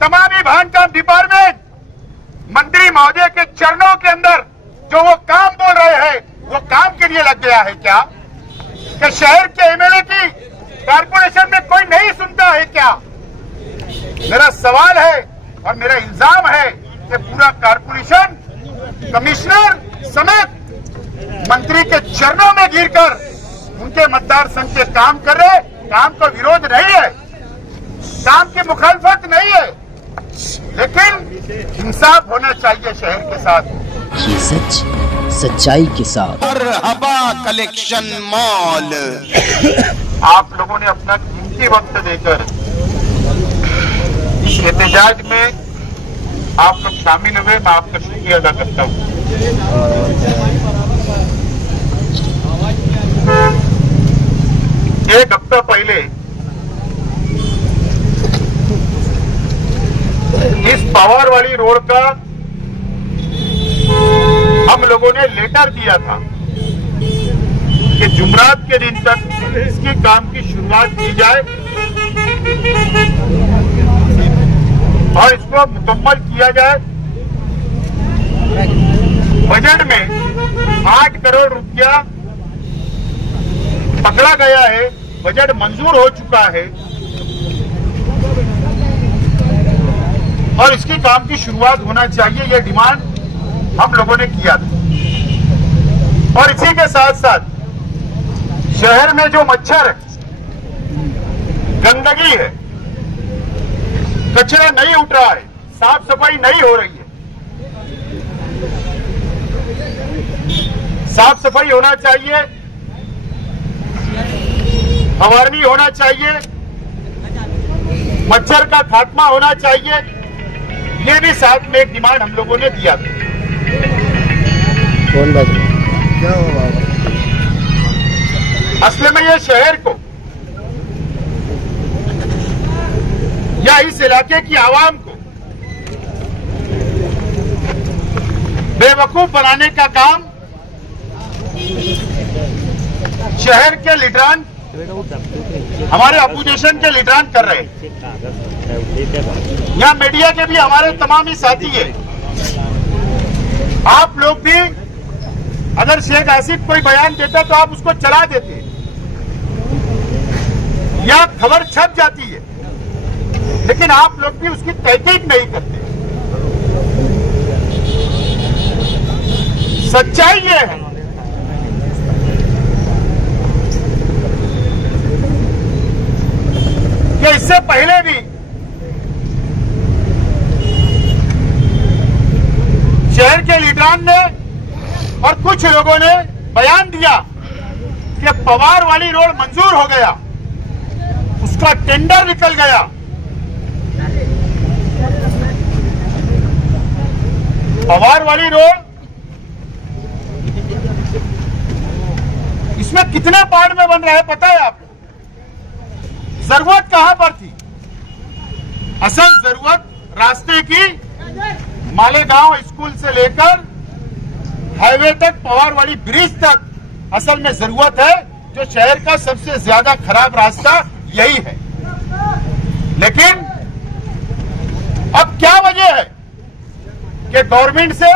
तमामी बांधकाम डिपार्टमेंट मंत्री महोदय के चरणों के अंदर जो वो काम बोल रहे हैं वो काम के लिए लग गया है क्या? कि शहर के एमएलए की कारपोरेशन में कोई नहीं सुनता है क्या? मेरा सवाल है और मेरा इल्जाम है कि पूरा कारपोरेशन कमिश्नर समेत मंत्री के चरणों में गिरकर उनके मतदार संघ के काम कर रहे। काम का विरोध नहीं है, काम की मुखालफत नहीं है, लेकिन इंसाफ होना चाहिए शहर के साथ। ये सच सच्चाई के साथ। मरहबा कलेक्शन मॉल। आप लोगों ने अपना कीमती वक्त देकर इस एहतजाज में आप लोग शामिल हुए, मैं आपका शुक्रिया अदा करता हूँ। एक हफ्ता पहले इस पवार वाली रोड का हम लोगों ने लेटर दिया था कि जुमरात के दिन तक इसकी काम की शुरुआत की जाए और इसको मुकम्मल किया जाए। बजट में 8 करोड़ रुपया पकड़ा गया है, बजट मंजूर हो चुका है और इसकी काम की शुरुआत होना चाहिए, यह डिमांड हम लोगों ने किया था। और इसी के साथ साथ शहर में जो मच्छर है, गंदगी है, कचरा नहीं उठ रहा है, साफ सफाई नहीं हो रही है, साफ सफाई होना चाहिए, फवारनी होना चाहिए, मच्छर का खात्मा होना चाहिए, ये भी साथ में एक डिमांड हम लोगों ने दिया था। कौन बात क्या हुआ? असले में ये शहर को या इस इलाके की आवाम को बेवकूफ बनाने का काम शहर के लीडरान, हमारे अपोजिशन के लीडरान कर रहे हैं। यहाँ मीडिया के भी हमारे तमाम ही साथी है। आप लोग भी अगर शेख आसिफ कोई बयान देता तो आप उसको चला देते, या खबर छप जाती है, लेकिन आप लोग भी उसकी तहकीक नहीं करते। सच्चाई ये है कि इससे पहले भी शहर के लीडरान ने और कुछ लोगों ने बयान दिया कि पवार वाली रोड मंजूर हो गया, उसका टेंडर निकल गया। पवार वाली रोड, इसमें कितने पार्ट में बन रहा है पता है आपको? जरूरत कहां पर थी? असल जरूरत रास्ते की मालेगांव स्कूल से लेकर हाईवे तक, पवार वाली ब्रिज तक असल में जरूरत है, जो शहर का सबसे ज्यादा खराब रास्ता यही है। लेकिन अब क्या वजह है कि गवर्नमेंट से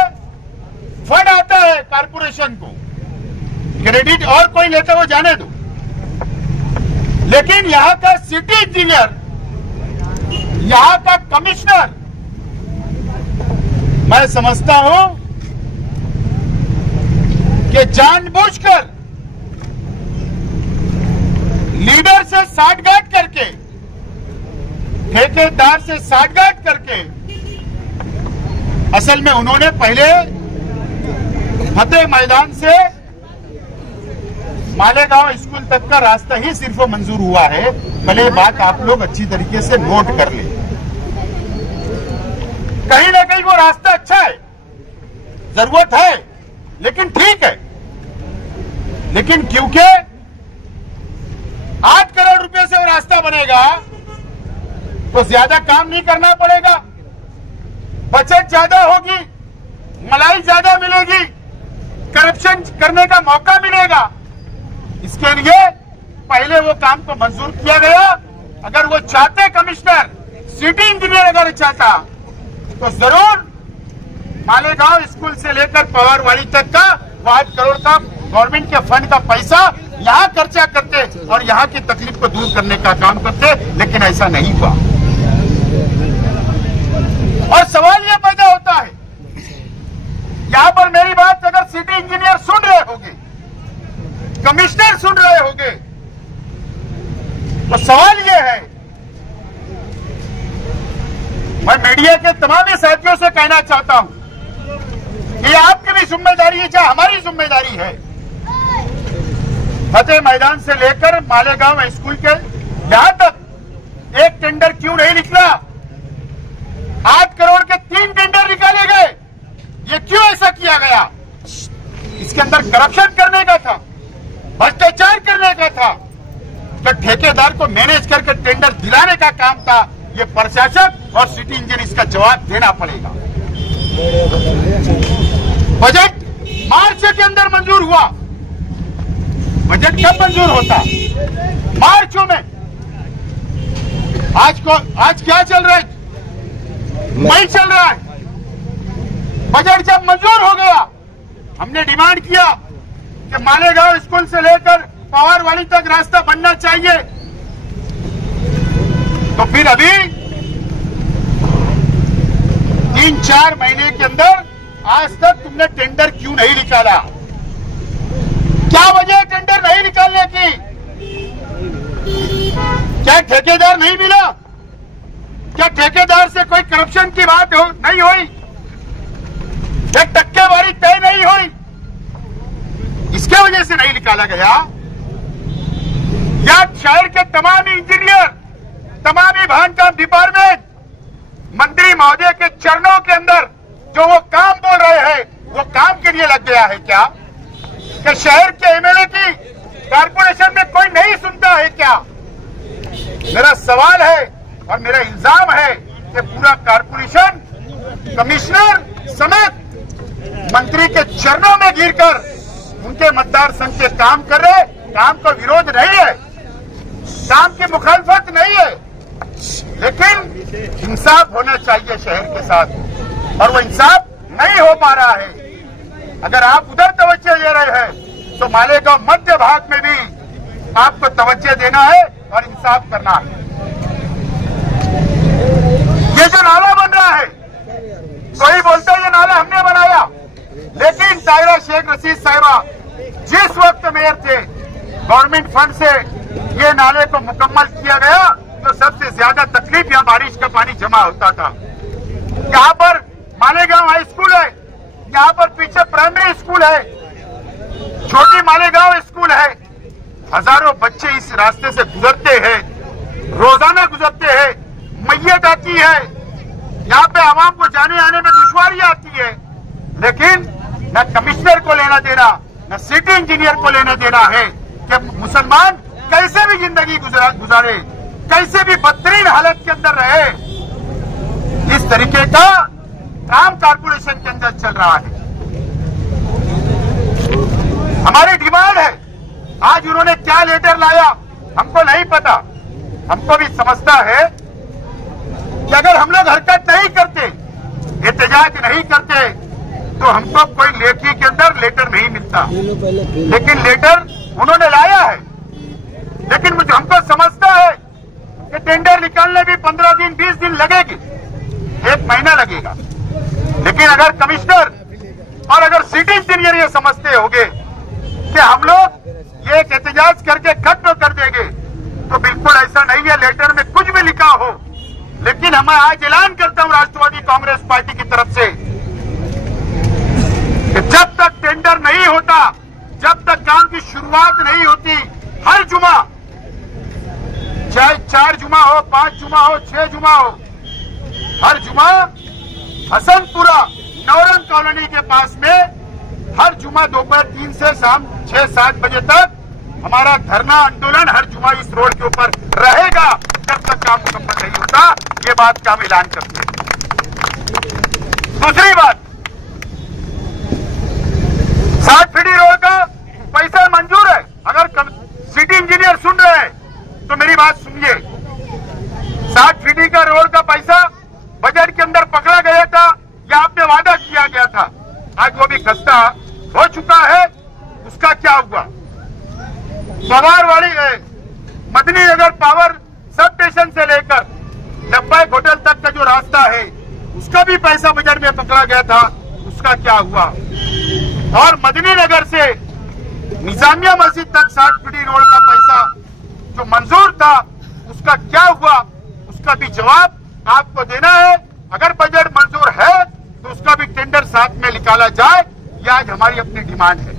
फंड आता है कारपोरेशन को, क्रेडिट और कोई लेता हो जाने दो, लेकिन यहां का सिटी इंजीनियर, यहां का कमिश्नर, मैं समझता हूं कि जानबूझकर लीडर से साठगांठ करके, ठेकेदार से साठगांठ करके, असल में उन्होंने पहले फतेह मैदान से मालेगांव स्कूल तक का रास्ता ही सिर्फ मंजूर हुआ है। पहले ये बात आप लोग अच्छी तरीके से नोट कर लें। कहीं ना कहीं वो रास्ता अच्छा है, जरूरत है, लेकिन ठीक है, लेकिन क्योंकि 8 करोड़ रुपए से वो रास्ता बनेगा तो ज्यादा काम नहीं करना पड़ेगा, बचत ज्यादा होगी, मलाई ज्यादा मिलेगी, करप्शन करने का मौका मिलेगा। इसके लिए पहले वो काम को मंजूर किया गया। अगर वो चाहते कमिश्नर सिटी इंजीनियर अगर चाहता तो जरूर मालेगांव स्कूल से लेकर पवारवाड़ी तक का 5 करोड़ का गवर्नमेंट के फंड का पैसा यहाँ खर्चा करते और यहाँ की तकलीफ को दूर करने का काम करते, लेकिन ऐसा नहीं हुआ। और सवाल ये पैदा होता है, यहाँ पर मेरी बात अगर सिटी इंजीनियर सुन रहे होंगे, कमिश्नर सुन रहे होंगे, तो सवाल ये है, मैं मीडिया के तमाम साथियों से कहना चाहता हूं कि आपकी भी जिम्मेदारी है, चाहे हमारी जिम्मेदारी है, फतेह मैदान से लेकर मालेगांव स्कूल के यहां तक एक टेंडर क्यों नहीं निकला? 8 करोड़ के 3 टेंडर निकाले गए, ये क्यों ऐसा किया गया? इसके अंदर करप्शन करने का था, भ्रष्टाचार करने का था, तो ठेकेदार को मैनेज करके टेंडर दिलाने का काम था। ये प्रशासक और सिटी इंजीनियर इसका जवाब देना पड़ेगा। बजट मार्च के अंदर मंजूर हुआ, बजट कब मंजूर होता? मार्च में। आज क्या चल रहा है? मई चल रहा है। बजट जब मंजूर हो गया, हमने डिमांड किया कि मालेगांव स्कूल से लेकर पवारवाड़ी तक रास्ता बनना चाहिए, तो फिर अभी 3-4 महीने के अंदर आज तक तुमने टेंडर क्यों नहीं निकाला? क्या वजह है टेंडर नहीं निकालने की? क्या ठेकेदार नहीं मिला? क्या ठेकेदार से कोई करप्शन की बात नहीं हुई? क्या टक्केवारी तय नहीं हुई? इसके वजह से नहीं निकाला गया? या शहर के तमाम इंजीनियर, तमाम बांधकाम डिपार्टमेंट मंत्री महोदय के चरणों के अंदर जो वो काम बोल रहे हैं, वो काम के लिए लग गया है क्या? कि शहर के एमएलए की कारपोरेशन में कोई नहीं सुनता है क्या? मेरा सवाल है और मेरा इल्जाम है कि पूरा कारपोरेशन कमिश्नर समेत मंत्री के चरणों में गिरकर उनके मतदार संघ के काम कर रहे। काम का विरोध नहीं है, काम की मुखालफत नहीं है, लेकिन इंसाफ होना चाहिए शहर के साथ, और वो इंसाफ नहीं हो पा रहा है। अगर आप उधर तवज्जो दे रहे हैं तो मालेगांव मध्य भाग में भी आपको तवज्जो देना है और इंसाफ करना है। ये जो नाला बन रहा है, कोई बोलता है ये नाला हमने बनाया, लेकिन ताहिरा शेख रशीद साहिबा जिस वक्त मेयर थे, गवर्नमेंट फंड से ये नाले को मुकम्मल किया गया, तो सबसे ज्यादा तकलीफ यहाँ बारिश का पानी जमा होता था। यहाँ पर मालेगांव हाई स्कूल है, यहाँ पर पीछे प्राइमरी स्कूल है, छोटी मालेगांव स्कूल है, हजारों बच्चे इस रास्ते से गुजरते हैं, रोजाना गुजरते हैं, मैयत आती है, यहाँ पे आवाम को जाने आने में दुश्वारी आती है, लेकिन न कमिश्नर को लेना देना, न सिटी इंजीनियर को लेना देना है कि मुसलमान कैसे भी जिंदगी गुजारे, कैसे भी बदतरीन हालत के अंदर रहे। इस तरीके का काम कारपोरेशन के अंदर चल रहा है। हमारी डिमांड है, आज उन्होंने क्या लेटर लाया हमको नहीं पता, हमको भी समझता है कि अगर हम लोग हरकत नहीं करते, एहतजाज नहीं करते, तो हमको कोई लेखी के अंदर लेटर नहीं मिलता, लेकिन लेटर उन्होंने लाया है। लेकिन मुझे हमको समझता है कि टेंडर निकालने भी 15 दिन 20 दिन लगेगी, 1 महीना लगेगा, लेकिन अगर कमिश्नर और अगर सिटी इंजीनियर ये समझते होंगे कि हम लोग ये एहतजाज करके खत्म कर देंगे, तो बिल्कुल ऐसा नहीं है। लेटर में कुछ भी लिखा हो, लेकिन मैं आज ऐलान करता हूं राष्ट्रवादी कांग्रेस पार्टी की तरफ से कि जब तक टेंडर नहीं होता, जब तक काम की शुरुआत नहीं होती, हर जुमा, चाहे 4 जुमा हो, 5 जुमा हो, 6 जुमा हो, हर जुमा हसनपुरा नौरंग कॉलोनी के पास में हर जुमा दोपहर 3 से शाम 6-7 बजे तक हमारा धरना आंदोलन हर जुमा इस रोड के ऊपर रहेगा, जब तक काम मुकम्मल नहीं होता। ये बात का हम ऐलान करते हैं। दूसरी बात, 60 फीट रोड का पैसा मंजूर है। अगर सिटी इंजीनियर सुन रहे हैं तो मेरी बात सुनिए, 60 फीट का रोड का पैसा बजट के अंदर पकड़ा गया था या आपने वादा किया गया था, आज वो भी खस्ता हो चुका है। उसका क्या हुआ? पवारवाड़ी मदनी नगर पावर सब स्टेशन से लेकर डब्बा होटल तक का जो रास्ता है उसका भी पैसा बजट में पकड़ा गया था, उसका क्या हुआ? और मदनी नगर से निजामिया मस्जिद तक 60 फीट रोड का पैसा जो मंजूर था उसका क्या हुआ? उसका भी जवाब आपको देना है। अगर बजट मंजूर है तो उसका भी टेंडर साथ में निकाला जाए, यह आज हमारी अपनी डिमांड है।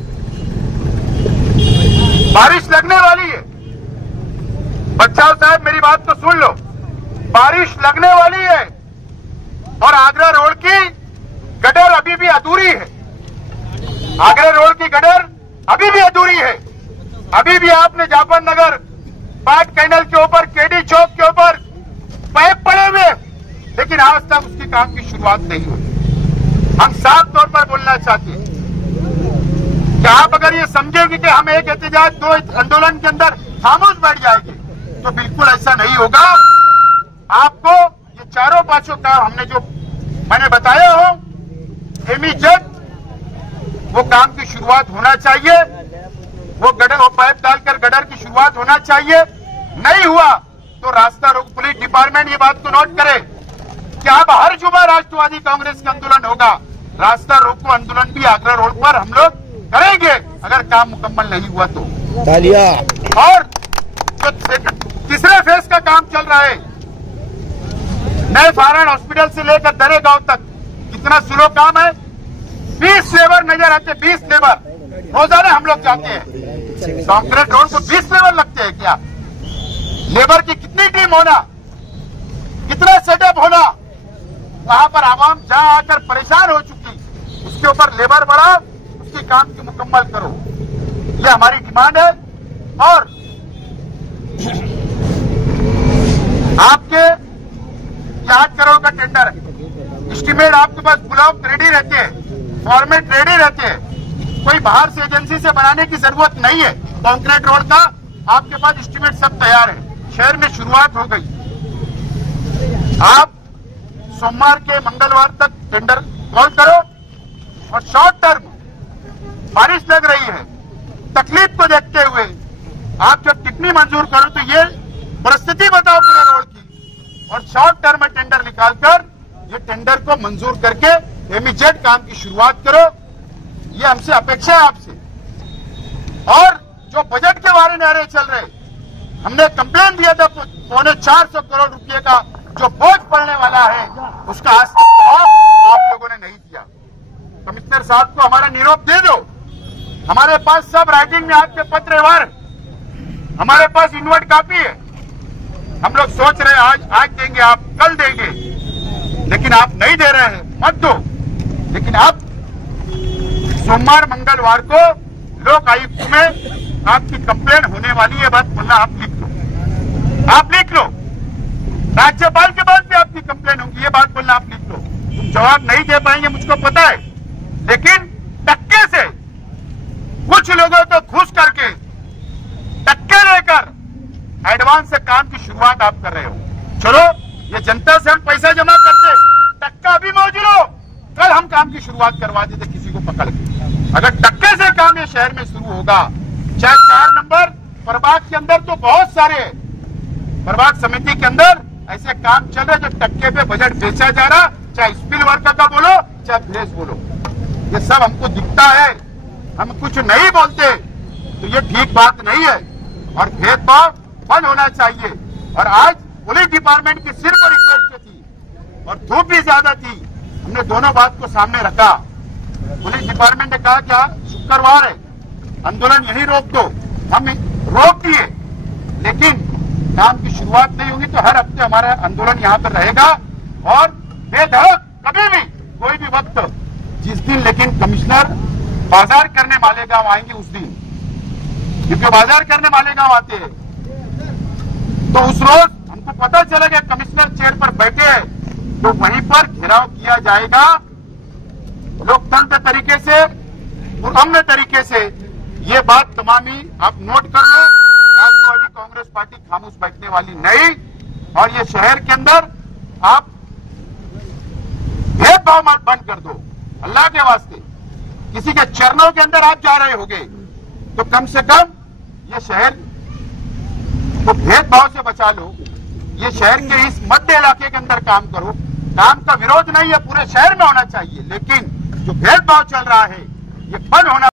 बारिश लगने वाली है, बच्चाओं साहब मेरी बात तो सुन लो, बारिश लगने वाली है और आगरा रोड की गटर अभी भी अधूरी है। आगरा रोड की गटर अभी भी अधूरी है। अभी भी आपने जाफर नगर पाट कैनल के ऊपर केडी चौक के ऊपर पाइप पड़े हुए, लेकिन आज तक उसकी काम की शुरुआत नहीं हुई। हम साफ तौर पर बोलना चाहते हैं कि आप अगर ये समझेंगे कि हम एक एहतजाज दो आंदोलन के अंदर खामोश बैठ जाएंगे तो बिल्कुल ऐसा नहीं होगा। आपको ये चारों पांचों काम हमने जो मैंने बताया हो इमीडिएट वो काम की शुरुआत होना चाहिए। वो पाइप डालकर गडर की शुरुआत होना चाहिए। नहीं हुआ तो रास्ता रोक, पुलिस डिपार्टमेंट ये बात को नोट करे कि अब हर जुमा राष्ट्रवादी कांग्रेस का आंदोलन होगा। रास्ता रोको आंदोलन भी आगरा रोड पर हम लोग करेंगे अगर काम मुकम्मल नहीं हुआ तो। तालियां। और जो तीसरे फेज का काम चल रहा है नए फारण हॉस्पिटल से लेकर दरे गांव तक, कितना स्लो काम है। 20 लेबर नजर आते, 20 लेबर रोजाना हम लोग जाते हैं। कंक्रीट रोड को 20 लेबर लगते हैं क्या? लेबर की कितनी टीम होना, कितना सेटअप होना, वहां पर आवाम जहां आकर परेशान हो चुकी, उसके ऊपर लेबर बढ़ाओ, उसकी काम की मुकम्मल करो, ये हमारी डिमांड है। और आपके 8 करोड़ का टेंडर है, एस्टीमेट आपके पास ब्लॉक रेडी रहते हैं, फॉर्मेट रेडी रहते हैं, कोई बाहर से एजेंसी से बनाने की जरूरत नहीं है। कंक्रीट रोड का आपके पास एस्टीमेट सब तैयार है, शहर में शुरुआत हो गई। आप सोमवार के मंगलवार तक टेंडर कॉल करो और शॉर्ट टर्म बारिश लग रही है, तकलीफ को देखते हुए आप जब टिप्पणी मंजूर करो तो ये परिस्थिति बताओ पूरे रोड की, और शॉर्ट टर्म में टेंडर निकालकर ये टेंडर को मंजूर करके इमीडिएट काम की शुरुआत करो, ये हमसे अपेक्षा है आपसे। और जो बजट के बारे में नारे चल रहे, हमने कंप्लेन दिया था 450 करोड़ रुपए का जो बोझ पड़ने वाला है, उसका आज तक जवाब आप लोगों ने नहीं दिया। कमिश्नर साहब को हमारा निरोप दे दो, हमारे पास सब राइटिंग में आपके पत्र व्यवहार, हमारे पास इन्वर्ट कॉपी है। हम लोग सोच रहे हैं आज देंगे, आप कल देंगे, लेकिन आप नहीं दे रहे हैं, मत दो। लेकिन आप सोमवार मंगलवार को लोक आयुक्त में आपकी कंप्लेन होने वाली है, बात बोलना आप लिख लो, आप लिख लो। राज्यपाल के बाद भी आपकी कंप्लेन होगी, ये बात बोलना आप लिख लो। तुम जवाब नहीं दे पाएंगे मुझको पता है, लेकिन टक्के से कुछ लोगों को घूस करके टक्के लेकर एडवांस से काम की शुरुआत आप कर रहे हो। चलो ये जनता से हम पैसा जमा करते, टक्का भी मौजूद हो, कल हम काम की शुरुआत करवा देते किसी को पकड़ के। अगर टक्के से काम ये शहर में शुरू होगा, चाहे 4 नंबर प्रभाग के अंदर तो बहुत सारे प्रभाग समिति के अंदर ऐसे काम चल रहे जो टक्के पे बजट बेचा जा रहा, चाहे स्पिल वर्क का बोलो चाहे फ्रेश बोलो, ये सब हमको दिखता है। हम कुछ नहीं बोलते तो ये ठीक बात नहीं है और भेदभाव बंद होना चाहिए। और आज पुलिस डिपार्टमेंट की सिर पर रिक्वेस्ट थी और धूप भी ज्यादा थी, हमने दोनों बात को सामने रखा। पुलिस डिपार्टमेंट ने कहा क्या शुक्रवार है, आंदोलन यही रोक दो, हम रोक दिए, लेकिन काम की शुरुआत नहीं होगी तो हर हफ्ते हमारा आंदोलन यहाँ पर रहेगा और बेधड़क कभी भी कोई भी वक्त जिस दिन लेकिन कमिश्नर बाजार करने मालेगांव आएंगे उस दिन, क्योंकि बाजार करने मालेगांव आते हैं तो उस रोज हमको पता चलेगा कमिश्नर चेयर पर बैठे हैं तो वहीं पर घेराव किया जाएगा लोकतंत्र तरीके से और अमन तरीके से। ये बात तमामी आप नोट कर लो, राष्ट्रवादी कांग्रेस पार्टी खामोश बैठने वाली नहीं। और ये शहर के अंदर आप भेदभाव मत बंद कर दो, अल्लाह के वास्ते। किसी के चरणों के अंदर आप जा रहे होगे तो कम से कम ये शहर को भेदभाव से बचा लो। ये शहर के इस मध्य इलाके के अंदर काम करो। काम का विरोध नहीं है, पूरे शहर में होना चाहिए, लेकिन जो भेदभाव चल रहा है ये बंद होना